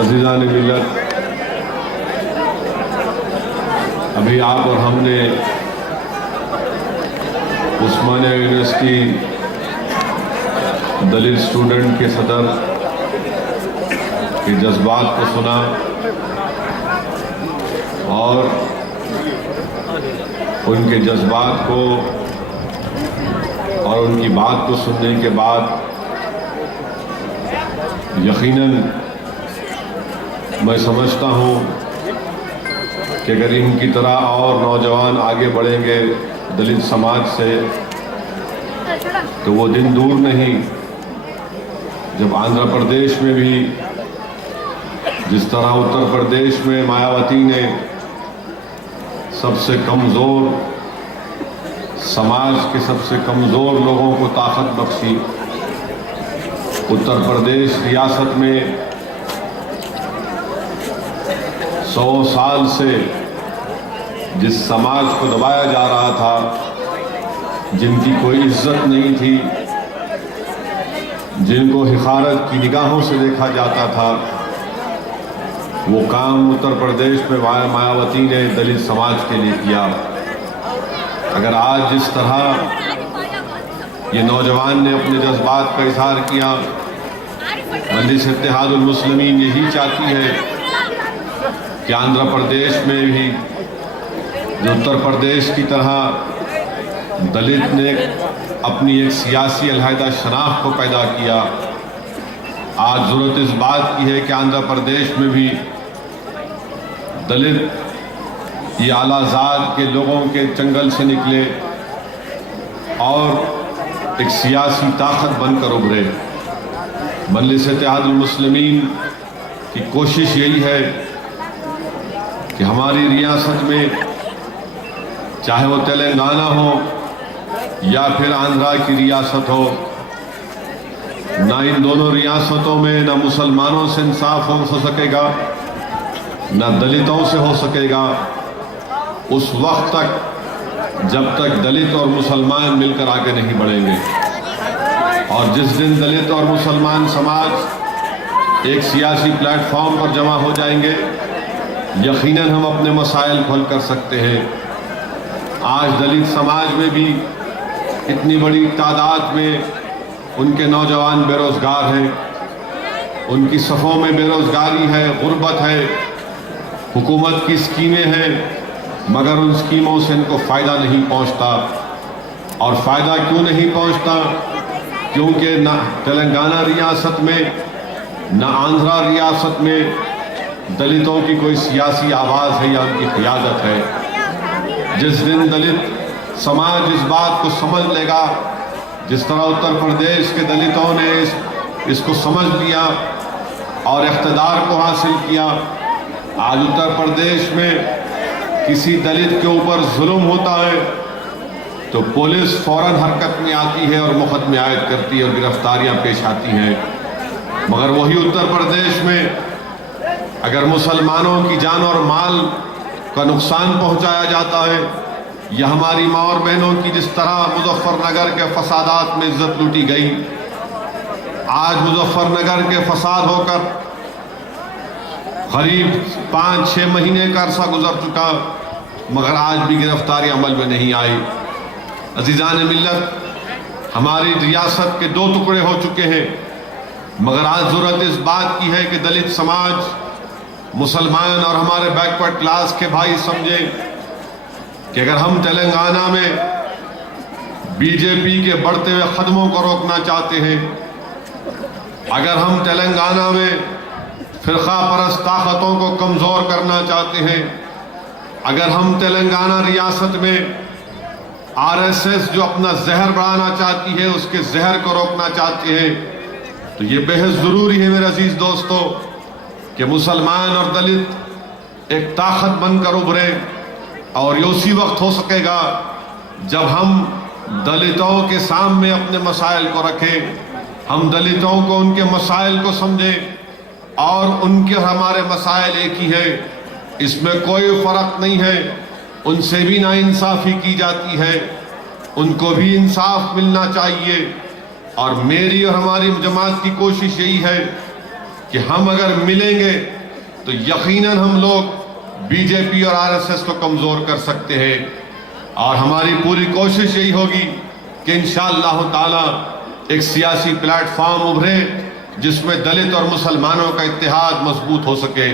عزیزان ملت، ابھی آپ اور ہم نے عثمانیہ یونیورسٹی دلت اسٹوڈنٹ کے صدر کے جذبات کو سنا اور ان کے جذبات کو اور ان کی بات کو سننے کے بعد یقیناً میں سمجھتا ہوں کہ اگر ان کی طرح اور نوجوان آگے بڑھیں گے دلت سماج سے تو وہ دن دور نہیں جب آندھرا پردیش میں بھی جس طرح اتر پردیش میں مایاوتی نے سب سے کمزور سماج کے سب سے کمزور لوگوں کو طاقت بخشی، اتر پردیش ریاست میں 100 سال سے جس سماج کو دبایا جا رہا تھا، جن کی کوئی عزت نہیں تھی، جن کو حقارت کی نگاہوں سے دیکھا جاتا تھا، وہ کام اتر پردیش میں مایاوتی نے دلت سماج کے لیے کیا۔ اگر آج جس طرح یہ نوجوان نے اپنے جذبات کا اظہار کیا، مجلس اتحاد المسلمین یہی چاہتی ہے کہ آندھرا پردیش میں بھی جو اتر پردیش کی طرح دلت نے اپنی ایک سیاسی علیحدہ شناخت کو پیدا کیا، آج ضرورت اس بات کی ہے کہ آندھرا پردیش میں بھی دلت یہ اعلیٰ ذات کے لوگوں کے چنگل سے نکلے اور ایک سیاسی طاقت بن کر ابھرے۔ مجلس اتحاد المسلمین کی کوشش یہی ہے کہ ہماری ریاست میں چاہے وہ تلنگانہ ہو یا پھر آندھرا کی ریاست ہو، نہ ان دونوں ریاستوں میں نہ مسلمانوں سے انصاف ہو سکے گا نہ دلتوں سے ہو سکے گا اس وقت تک جب تک دلت اور مسلمان مل کر آگے نہیں بڑھیں گے۔ اور جس دن دلت اور مسلمان سماج ایک سیاسی پلیٹ فارم پر جمع ہو جائیں گے، یقیناً ہم اپنے مسائل کو حل کر سکتے ہیں۔ آج دلت سماج میں بھی اتنی بڑی تعداد میں ان کے نوجوان بے روزگار ہیں، ان کی صفوں میں بے روزگاری ہے، غربت ہے، حکومت کی اسکیمیں ہیں مگر ان اسکیموں سے ان کو فائدہ نہیں پہنچتا۔ اور فائدہ کیوں نہیں پہنچتا؟ کیونکہ نہ تلنگانہ ریاست میں نہ آندھرا ریاست میں دلتوں کی کوئی سیاسی آواز ہے یا ان کی قیادت ہے۔ جس دن دلت سماج اس بات کو سمجھ لے گا، جس طرح اتر پردیش کے دلتوں نے اس کو سمجھ لیا اور اقتدار کو حاصل کیا، آج اتر پردیش میں کسی دلت کے اوپر ظلم ہوتا ہے تو پولیس فوراً حرکت میں آتی ہے اور مقدمے عائد کرتی ہے اور گرفتاریاں پیش آتی ہیں۔ مگر وہی اتر پردیش میں اگر مسلمانوں کی جان اور مال کا نقصان پہنچایا جاتا ہے یا ہماری ماں اور بہنوں کی جس طرح مظفر نگر کے فسادات میں عزت لوٹی گئی، آج مظفر نگر کے فساد ہو کر قریب 5-6 مہینے کا عرصہ گزر چکا مگر آج بھی گرفتاری عمل میں نہیں آئی۔ عزیزان ملت، ہماری ریاست کے 2 ٹکڑے ہو چکے ہیں مگر آج ضرورت اس بات کی ہے کہ دلت سماج، مسلمان اور ہمارے بیکورڈ کلاس کے بھائی سمجھیں کہ اگر ہم تلنگانہ میں بی جے پی کے بڑھتے ہوئے قدموں کو روکنا چاہتے ہیں، اگر ہم تلنگانہ میں فرقہ پرست طاقتوں کو کمزور کرنا چاہتے ہیں، اگر ہم تلنگانہ ریاست میں RSS جو اپنا زہر بڑھانا چاہتی ہے اس کے زہر کو روکنا چاہتے ہیں، تو یہ بہت ضروری ہے میرے عزیز دوستو کہ مسلمان اور دلت ایک طاقت بن کر ابھرے، اور یہ اسی وقت ہو سکے گا جب ہم دلتوں کے سامنے اپنے مسائل کو رکھیں، ہم دلتوں کو ان کے مسائل کو سمجھیں اور ان کے ہمارے مسائل ایک ہی ہے، اس میں کوئی فرق نہیں ہے۔ ان سے بھی ناانصافی کی جاتی ہے، ان کو بھی انصاف ملنا چاہیے، اور میری اور ہماری جماعت کی کوشش یہی ہے کہ ہم اگر ملیں گے تو یقیناً ہم لوگ بی جے پی اور آر ایس ایس کو کمزور کر سکتے ہیں، اور ہماری پوری کوشش یہی ہوگی کہ انشاءاللہ تعالی ایک سیاسی پلیٹ فارم ابھرے جس میں دلت اور مسلمانوں کا اتحاد مضبوط ہو سکے۔